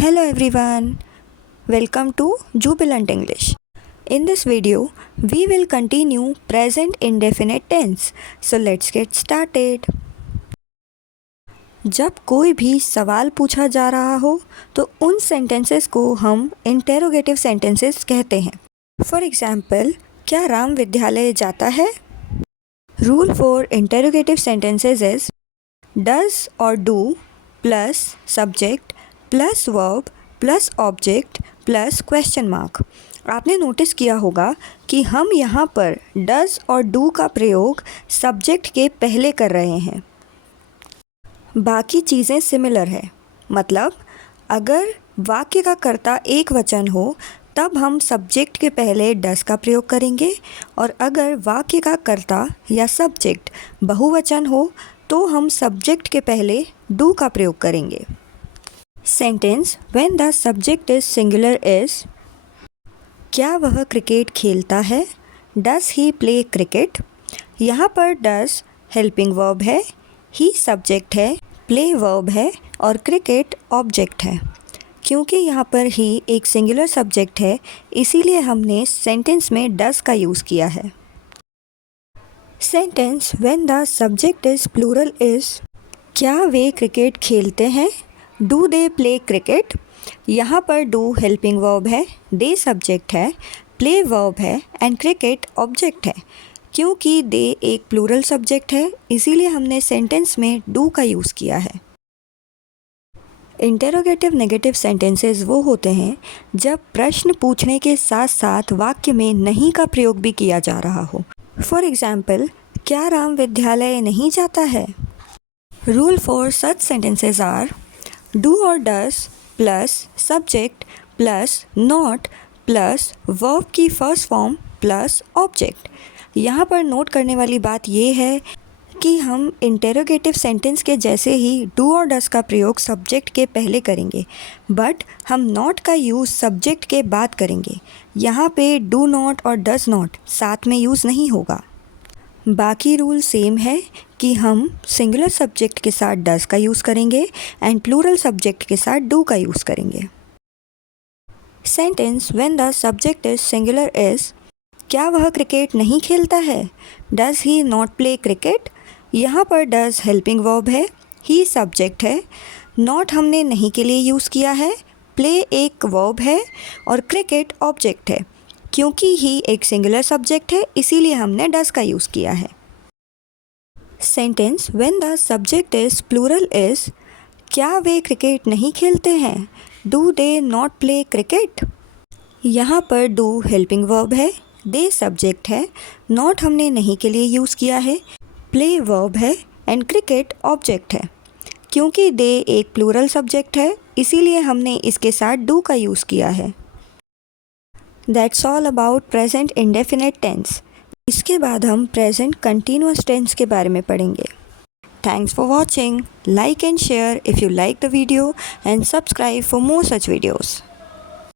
Hello everyone, welcome to Jubilant English. In this video, we will continue present indefinite tense. So let's get started. जब कोई भी सवाल पूछा जा रहा हो तो उन सेंटेंसेस को हम इंटेरोगेटिव सेंटेंसेस कहते हैं. फॉर एग्जाम्पल, क्या राम विद्यालय जाता है? Rule for interrogative sentences is does और do plus subject plus verb plus object plus question mark. आपने नोटिस किया होगा कि हम यहाँ पर डज और डू का प्रयोग सब्जेक्ट के पहले कर रहे हैं. बाकी चीज़ें सिमिलर है. मतलब अगर वाक्य का कर्ता एक वचन हो तब हम सब्जेक्ट के पहले डज का प्रयोग करेंगे, और अगर वाक्य का कर्ता या सब्जेक्ट बहुवचन हो तो हम सब्जेक्ट के पहले डू का प्रयोग करेंगे. Sentence when the subject is singular is क्या वह क्रिकेट खेलता है? Does he play cricket? यहाँ पर डज हेल्पिंग वर्ब है, ही सब्जेक्ट है, प्ले वर्ब है और क्रिकेट ऑब्जेक्ट है. क्योंकि यहाँ पर ही एक सिंगुलर सब्जेक्ट है, इसीलिए हमने सेंटेंस में डज का यूज़ किया है. Sentence when the subject is plural is क्या वे क्रिकेट खेलते हैं? Do they play cricket? यहाँ पर डू हेल्पिंग वर्ब है, दे सब्जेक्ट है, प्ले वर्ब है एंड क्रिकेट ऑब्जेक्ट है. क्योंकि दे एक प्लूरल सब्जेक्ट है, इसीलिए हमने सेंटेंस में डू का यूज़ किया है. इंटेरोगेटिव नेगेटिव सेंटेंसेस वो होते हैं जब प्रश्न पूछने के साथ साथ वाक्य में नहीं का प्रयोग भी किया जा रहा हो. फॉर एग्जाम्पल, क्या राम विद्यालय नहीं जाता है? Rule for such sentences are do और does plus subject plus not plus verb की फर्स्ट फॉर्म प्लस ऑब्जेक्ट. यहाँ पर नोट करने वाली बात ये है कि हम इंटेरोगेटिव सेंटेंस के जैसे ही डू और डज का प्रयोग सब्जेक्ट के पहले करेंगे, बट हम नॉट का यूज़ सब्जेक्ट के बाद करेंगे. यहाँ पे डू नॉट और डज नॉट साथ में यूज़ नहीं होगा. बाकी रूल सेम है कि हम सिंगुलर सब्जेक्ट के साथ डज का यूज़ करेंगे एंड प्लूरल सब्जेक्ट के साथ डू का यूज़ करेंगे. Sentence when the subject is singular is क्या वह क्रिकेट नहीं खेलता है? Does he not play cricket? यहाँ पर डज हेल्पिंग वर्ब है, ही सब्जेक्ट है, नॉट हमने नहीं के लिए यूज़ किया है, प्ले एक वर्ब है और क्रिकेट ऑब्जेक्ट है. क्योंकि ही एक सिंगुलर सब्जेक्ट है, इसीलिए हमने डज का यूज़ किया है. Sentence when the subject is plural is क्या वे क्रिकेट नहीं खेलते हैं? Do they not play cricket? यहाँ पर डू हेल्पिंग वर्ब है, दे सब्जेक्ट है, नॉट हमने नहीं के लिए यूज़ किया है, प्ले वर्ब है एंड क्रिकेट ऑब्जेक्ट है. क्योंकि दे एक प्लूरल सब्जेक्ट है, इसीलिए हमने इसके साथ डू का यूज़ किया है. That's all about present indefinite tense. इसके बाद हम प्रेजेंट कंटिन्यूअस टेंस के बारे में पढ़ेंगे. Thanks for watching. Like and share if you like the video and subscribe for more such videos.